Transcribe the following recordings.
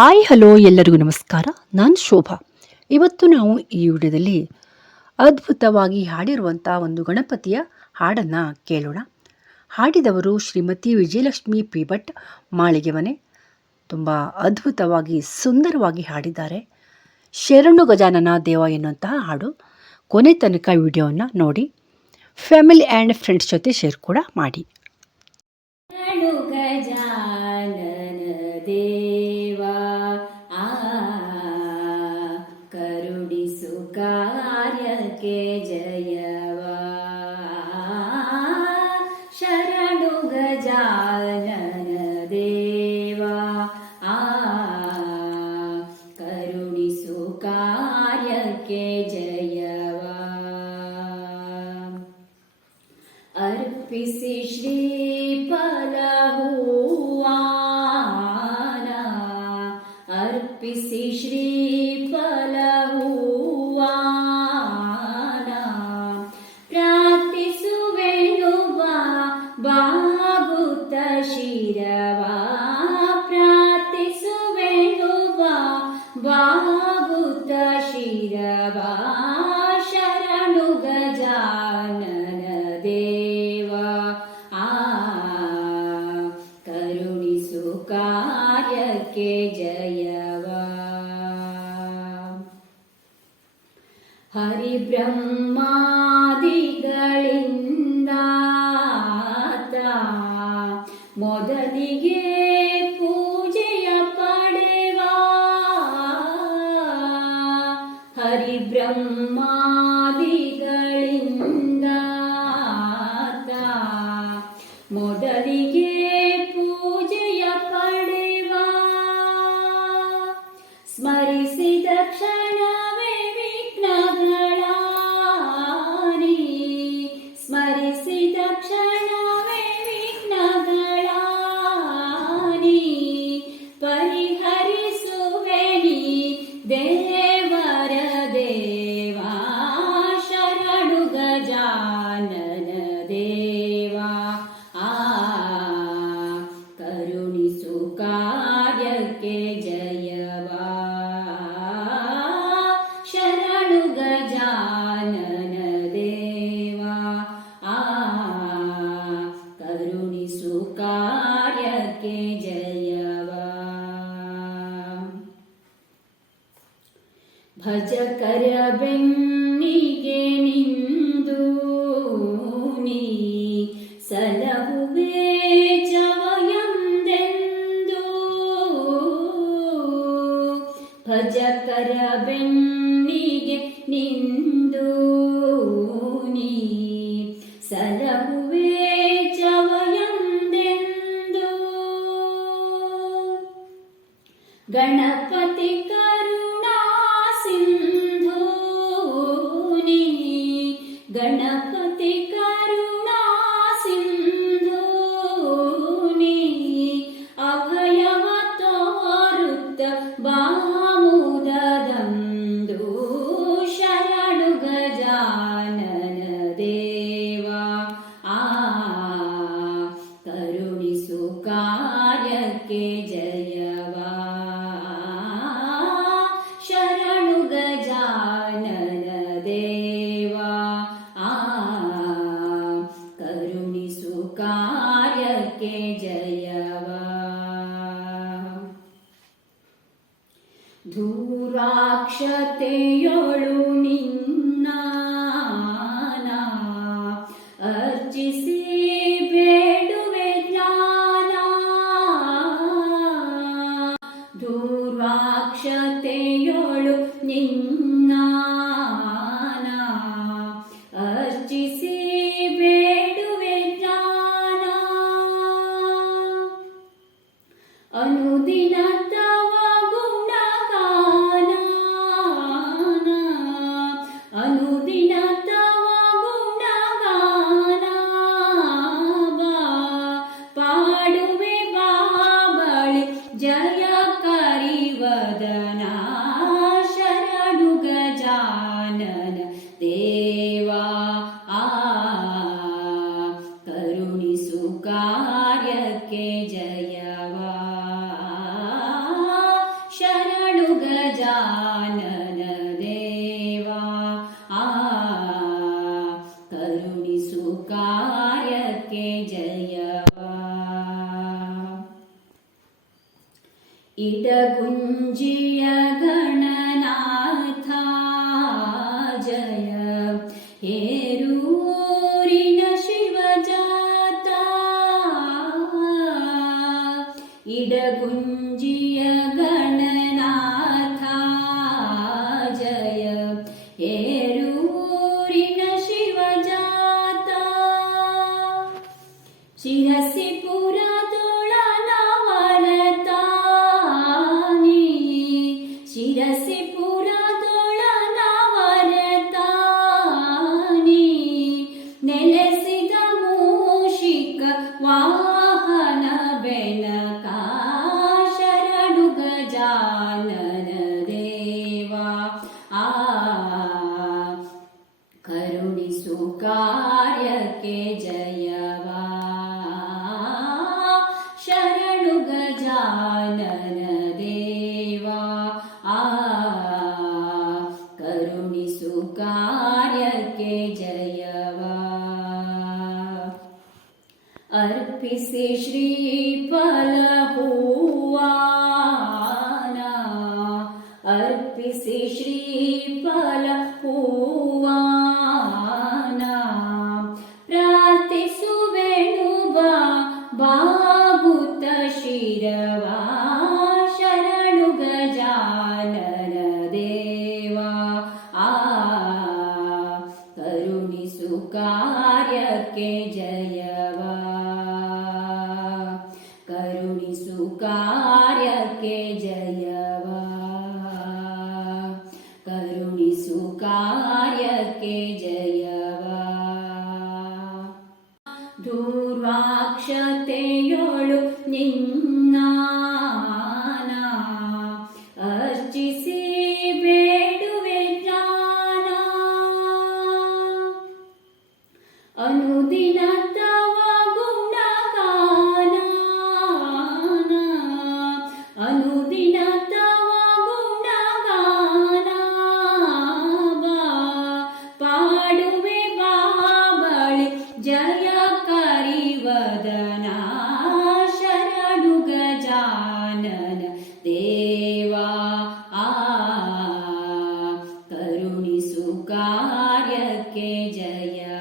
Hi, hello, ಎಲ್ಲರಿಗೂ ನಮಸ್ಕಾರ. ನಾನು ಶೋಭಾ. ಇವತ್ತು ನಾವು ಈ ವಿಡಿಯೋದಲ್ಲಿ ಅದ್ಭುತವಾಗಿ ಹಾಡಿರುವಂಥ ಒಂದು ಗಣಪತಿಯ ಹಾಡನ್ನು ಕೇಳೋಣ. ಹಾಡಿದವರು ಶ್ರೀಮತಿ ವಿಜಯಲಕ್ಷ್ಮಿ ಪಿ ಭಟ್ ಮಾಳಿಗೆ ಮನೆ. ತುಂಬ ಅದ್ಭುತವಾಗಿ, ಸುಂದರವಾಗಿ ಹಾಡಿದ್ದಾರೆ. ಶರಣು ಗಜಾನನ ದೇವ ಎನ್ನುವಂತಹ ಹಾಡು. ಕೊನೆ ತನಕ ವಿಡಿಯೋವನ್ನು ನೋಡಿ. ಫ್ಯಾಮಿಲಿ ಆ್ಯಂಡ್ ಫ್ರೆಂಡ್ಸ್ ಜೊತೆ ಶೇರ್ ಕೂಡ ಮಾಡಿ. ಗಜಾನನ ಅರ್ಪಿಸಿ ಶ್ರೀಫಲ ಹೂವಾನ ಅರ್ಪಿಸಿ ಶ್ರೀಫಲ ಹೂವಾನ ಪ್ರಾರ್ಥಿಸುವೆನು ಬಾ ಕರುಣಿಸು ಕಾರ್ಯಕ್ಕೆ ಜಯವಾ. ಹರಿಬ್ರಹ್ಮಾದಿಗಳಿಂದ ಮೊದಲಿಗೆ ಪೂಜೆಯ ಪಡೆವಾ. ಹರಿಬ್ರಹ್ಮಾದಿಗಳಿಂದ ಭಜಕರ ಬೆನ್ನಿಗೆ ನಿಂದು ನೀ ಸಲಹುವೆ ಚವಯಂದೆಂದು ಭಜಕರ ಕಾರ್ಯಕ್ಕೆ ಜಯವಾ ಶರಣು ಗಜಾನನ ದೇವಾ ಆ ಕರುಣಿಸು ಕಾರ್ಯಕ್ಕೆ ಜಯವಾ ಧೂರಾಕ್ಷತೆಯೊಳು ನಿನ್ನ ಅರ್ಚಿಸಿ ಕರುಣಿಸು ಕಾ budaya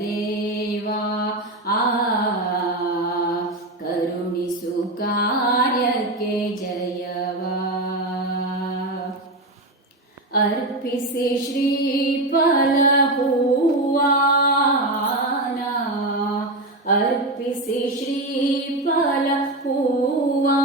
ದೇವಾ ಆ ಕರುಣಿಸು ಕಾರ್ಯಕ್ಕೆ ಜಯವಾ ಅರ್ಪಿಸಿ ಶ್ರೀ ಫಲಹೂವಾನ ಅರ್ಪಿಸಿ ಶ್ರೀ ಫಲಹೂವಾ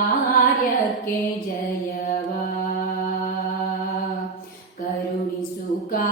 कार्य के जयवा करुणी सुका